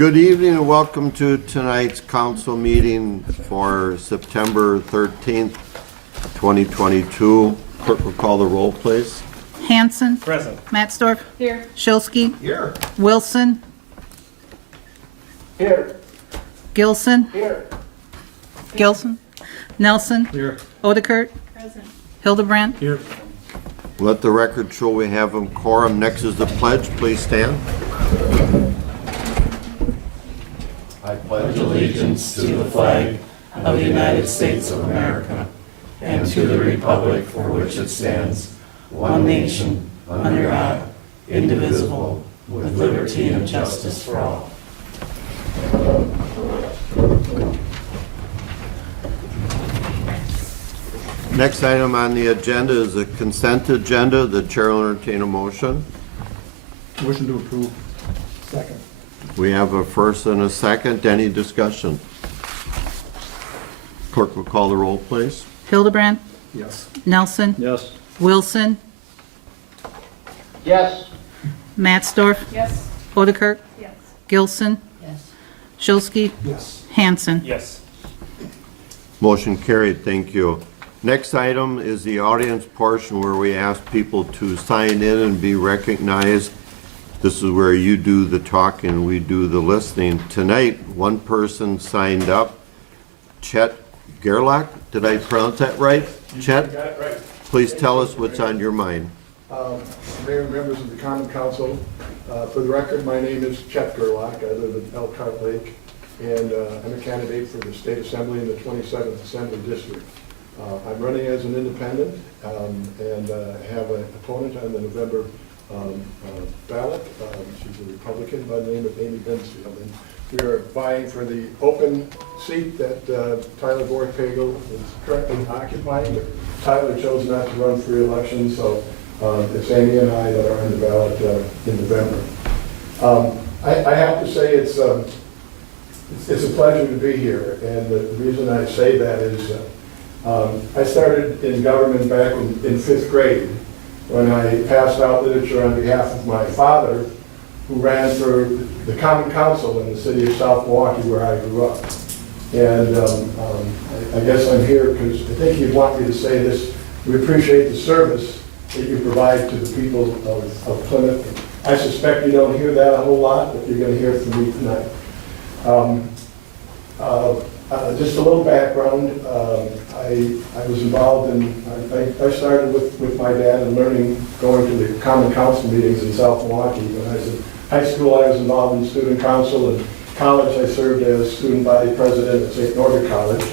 Good evening and welcome to tonight's council meeting for September 13th, 2022. Clerk will call the roll, please. Hanson. Present. Mattsdorf. Here. Shulsky. Here. Wilson. Here. Gilson. Here. Gilson. Nelson. Here. Odekert. Present. Hildebrandt. Here. Let the record show we have a quorum. Next is the pledge. Please stand. I pledge allegiance to the flag of the United States of America and to the republic for which it stands, one nation, under God, indivisible, with liberty and justice for all. Next item on the agenda is the consent agenda. The chair will entertain a motion. Motion to approve. Second. We have a first and a second. Any discussion? Clerk will call the roll, please. Hildebrandt. Yes. Nelson. Yes. Wilson. Yes. Mattsdorf. Yes. Odekert. Yes. Gilson. Yes. Shulsky. Yes. Hanson. Yes. Motion carried. Thank you. Next item is the audience portion where we ask people to sign in and be recognized. This is where you do the talking and we do the listening. Tonight, one person signed up, Chet Gerlach. Did I pronounce that right? Chet, Got it right. please tell us what's on your mind. Mayor and members of the Common Council, for the record, my name is Chet Gerlach. I live in Elkhart Lake, and I'm a candidate for the State Assembly in the 27th Assembly District. I'm running as an independent and have an opponent on the November ballot. She's a Republican by the name of Amy Bensfield. And we are vying for the open seat that Tyler Borg-Pagel is currently occupying, but Tyler chose not to run for re-election, so it's Amy and I that are on the ballot in November. I have to say it's a pleasure to be here, and the reason I say that is I started in government back in 5th grade when I passed out literature on behalf of my father, who ran for the Common Council in the city of South Milwaukee where I grew up. And I guess I'm here because I think you'd want me to say this. We appreciate the service that you provide to the people of Plymouth. I suspect you don't hear that a whole lot, but you're going to hear it from me tonight. Just a little background. I was involved in, I started with my dad in learning, going to the Common Council meetings in South Milwaukee. When I was in high school, I was involved in student council, and college I served as student body president at St. Norbert College.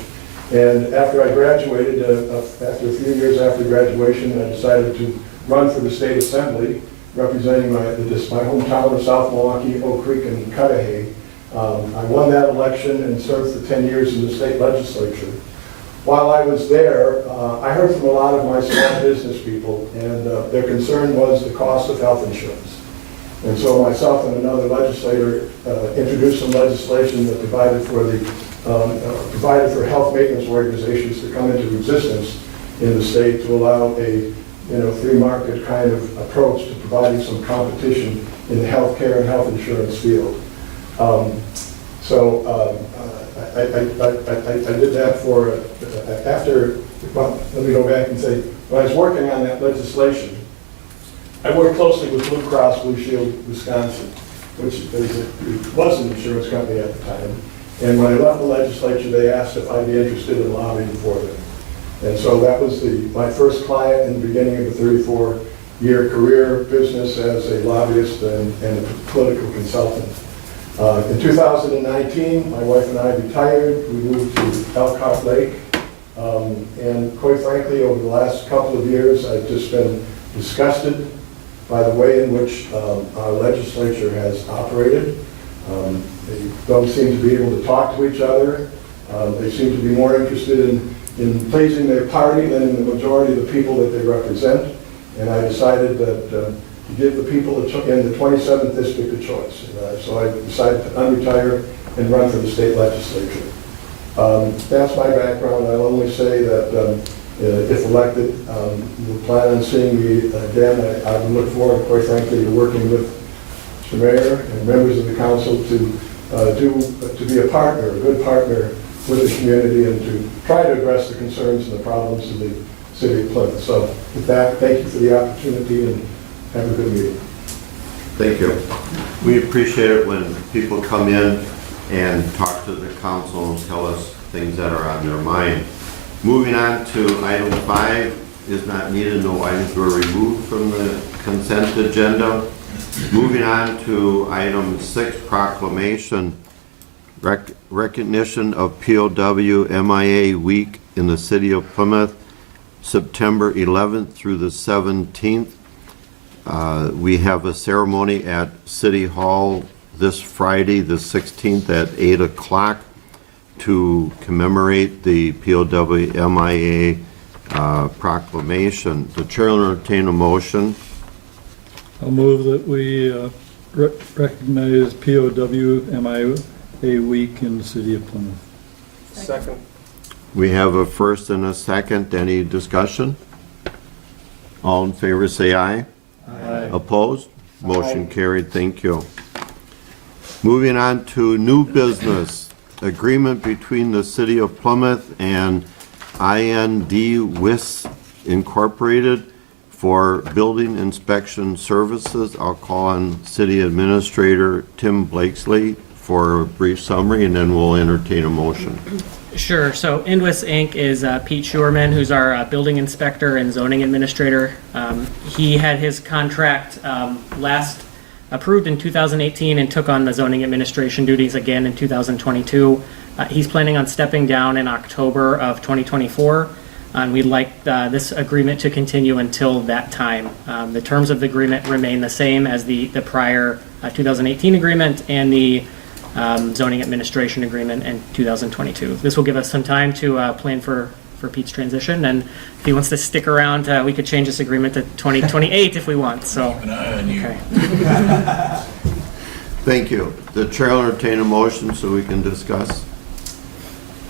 And after I graduated, after a few years after graduation, I decided to run for the state assembly, representing my hometown of South Milwaukee, Oak Creek, and Cudahy. I won that election and served for 10 years in the state legislature. While I was there, I heard from a lot of my small business people, and their concern was the cost of health insurance. And so myself and another legislator introduced some legislation that provided for health maintenance organizations to come into existence in the state to allow a free market kind of approach to providing some competition in the healthcare and health insurance field. I did that let me go back and say, when I was working on that legislation, I worked closely with Blue Cross Blue Shield Wisconsin, which was an insurance company at the time. And when I left the legislature, they asked if I'd be interested in lobbying for them. And so that was my first client in the beginning of a 34-year career business as a lobbyist and a political consultant. In 2019, my wife and I retired. We moved to Elkhart Lake. And quite frankly, over the last couple of years, I've just been disgusted by the way in which our legislature has operated. They don't seem to be able to talk to each other. They seem to be more interested in pleasing their party than in the majority of the people that they represent. And I decided that to give the people in the 27th district a choice. So I decided to unretire and run for the state legislature. That's my background. I'll only say that if elected, we'll plan on seeing me again. I would look forward, quite frankly, to working with Mr. Mayor and members of the council to to be a partner, a good partner with the community and to try to address the concerns and the problems of the city of Plymouth. So with that, thank you for the opportunity and have a good meeting. Thank you. We appreciate it when people come in and talk to the council and tell us things that are on their mind. Moving on to item 5 is not needed. No items were removed from the consent agenda. Moving on to item 6, proclamation, recognition of POW MIA Week in the city of Plymouth, September 11th through the 17th. We have a ceremony at City Hall this Friday, the 16th at 8 o'clock to commemorate the POW MIA proclamation. The chair will entertain a motion. I'll move that we recognize POW MIA Week in the city of Plymouth. Second. We have a first and a second. Any discussion? All in favor say aye. Aye. Opposed? Motion carried. Thank you. Moving on to new business, agreement between the city of Plymouth and IND WIS Incorporated for building inspection services. I'll call on City Administrator Tim Blakesley for a brief summary, and then we'll entertain a motion. Sure. So Indwis Inc. is Pete Schuerman, who's our building inspector and zoning administrator. He had his contract last approved in 2018 and took on the zoning administration duties again in 2022. He's planning on stepping down in October of 2024, and we'd like this agreement to continue until that time. The terms of the agreement remain the same as the prior 2018 agreement and the zoning administration agreement in 2022. This will give us some time to plan for Pete's transition, and if he wants to stick around, we could change this agreement to 2028 if we want. So, okay. Thank you. The chair will entertain a motion so we can discuss.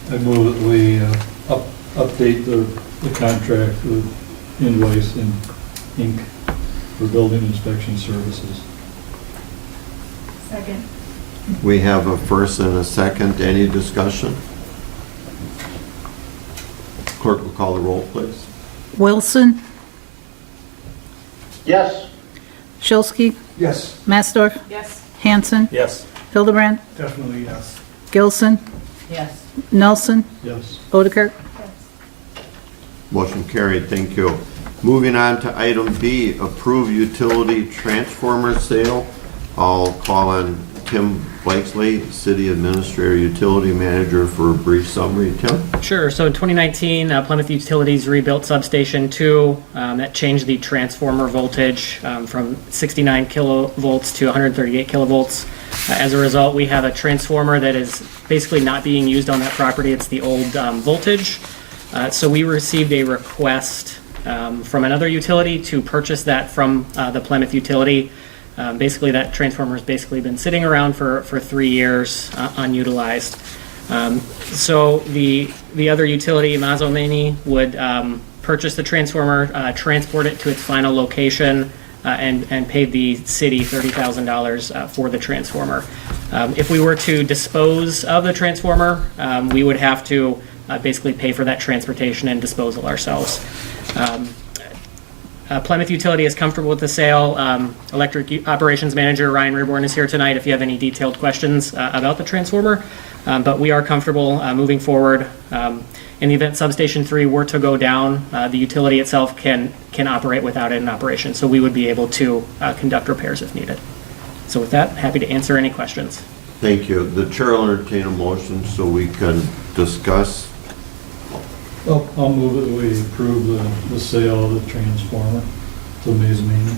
I move that we update the contract with Invoice Inc. for building inspection services. Second. We have a first and a second. Any discussion? Clerk will call the roll, please. Wilson, Yes. Shilsky, Yes. Matsdorf, Yes. Hanson, Yes. Hildebrand, Definitely yes. Gilson, Yes. Nelson, Yes. Odekirk. Yes. Motion carried. Thank you. Moving on to item B, approve utility transformer sale. I'll call on Tim Blakesley, City Administrator, Utility Manager, for a brief summary. Tim? Sure. So in 2019, Plymouth Utilities rebuilt Substation 2. That changed the transformer voltage from 69 kilovolts to 138 kilovolts. As a result, we have a transformer that is basically not being used on that property. It's the old voltage. So we received a request from another utility to purchase that from the Plymouth utility. Basically, that transformer has basically been sitting around for 3 years unutilized. So the other utility, Mazzomani, would purchase the transformer, transport it to its final location, and pay the city $30,000 for the transformer. If we were to dispose of the transformer, we would have to basically pay for that transportation and disposal ourselves. Plymouth Utility is comfortable with the sale. Electric Operations Manager Ryan Reborn is here tonight if you have any detailed questions about the transformer. But we are comfortable moving forward. In the event Substation 3 were to go down, the utility itself can operate without it in operation. So we would be able to conduct repairs if needed. So with that, happy to answer any questions. Thank you. The chair will entertain a motion so we can discuss. Well, I'll move that we approve the sale of the transformer to Mazzomani.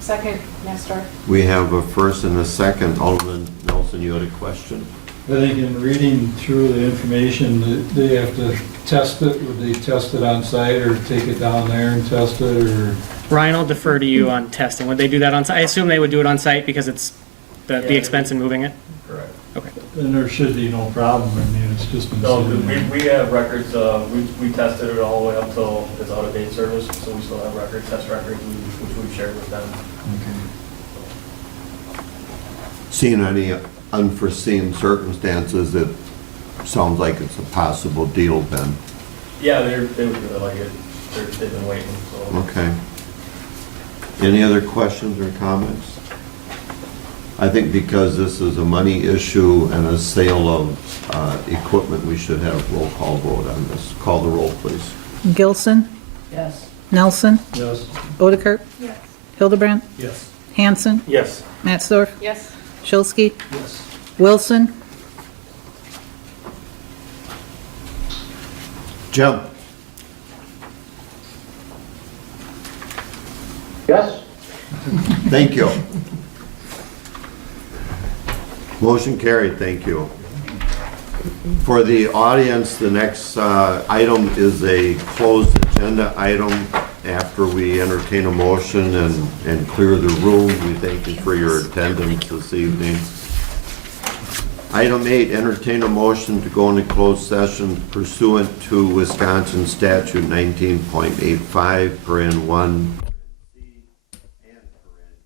Second. Nestor. We have a first and a second. Alderman Nelson, you had a question? I think in reading through the information, they have to test it. Would they test it on site or take it down there and test it, or? Ryan, I'll defer to you on testing. Would they do that on site? I assume they would do it on site because it's the expense in moving it? Correct. Okay. And there should be no problem. I mean, it's just been No, sitting there. we have records, we tested it all the way up till it's out of date service, so we still have records, test records, which we've shared with them. Okay. Seeing any unforeseen circumstances, it sounds like it's a possible deal then. Yeah, they would really like it. They've been waiting, so. Okay. Any other questions or comments? I think because this is a money issue and a sale of equipment, we should have roll call vote on this. Call the roll, please. Gilson, Yes. Nelson, Yes. Odekirk, Yes. Hildebrand, Yes. Hanson, Yes. Matsdorf, Yes. Shilsky, Yes. Wilson, Jim? Yes? Thank you. Motion carried, thank you. For the audience, the next item is a closed agenda item. After we entertain a motion and clear the room, we thank you for your attendance this evening. Item 8, entertain a motion to go into closed session pursuant to Wisconsin statute 19.85, paren 1,